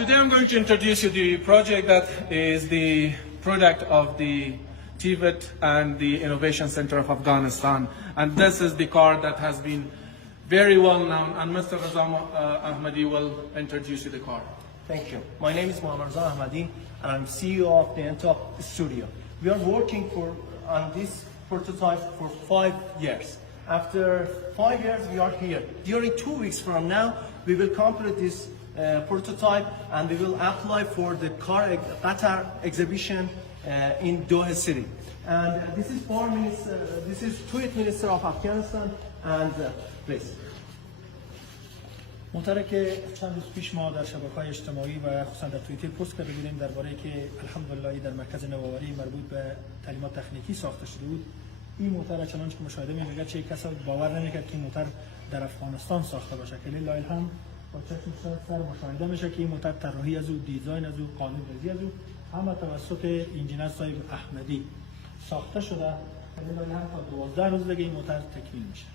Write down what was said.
Today I'm going to introduce you the project that is the product of the TVET and the Innovation Center of Afghanistan. And this is the car that has been very well known, and Mr. Raza Ahmadi will introduce you the car. Thank you. My name is Mohammad Raza Ahmadi and I'm CEO of the Top Studio. We are working on this prototype for 5 years. After 5 years, we are here. During 2 weeks from now, we will complete this prototype and we will apply for the Qatar exhibition in Doha City. And this is Tweet Minister of Afghanistan and please. محترم که چند روز پیش ما در شبکه‌های اجتماعی و خصوصا در توییتر پست کرده بودیم درباره که الحمدلله در مرکز نوآوری مربوط به تعلیمات تکنیکی ساخته شده بود. این موتور چنانچه که مشاهده می‌کنید چه کسی باور نمی‌کرد که این موتور در افغانستان ساخته باشه که لله الحمد با چشم سر مشاهده میشه که این موتور طراحی از او، دیزاین از او، قانون ریزی از او همه توسط انجینر صاحب احمدی ساخته شده. لله الحمد تا 12 روز دیگه این موتور تکمیل میشه.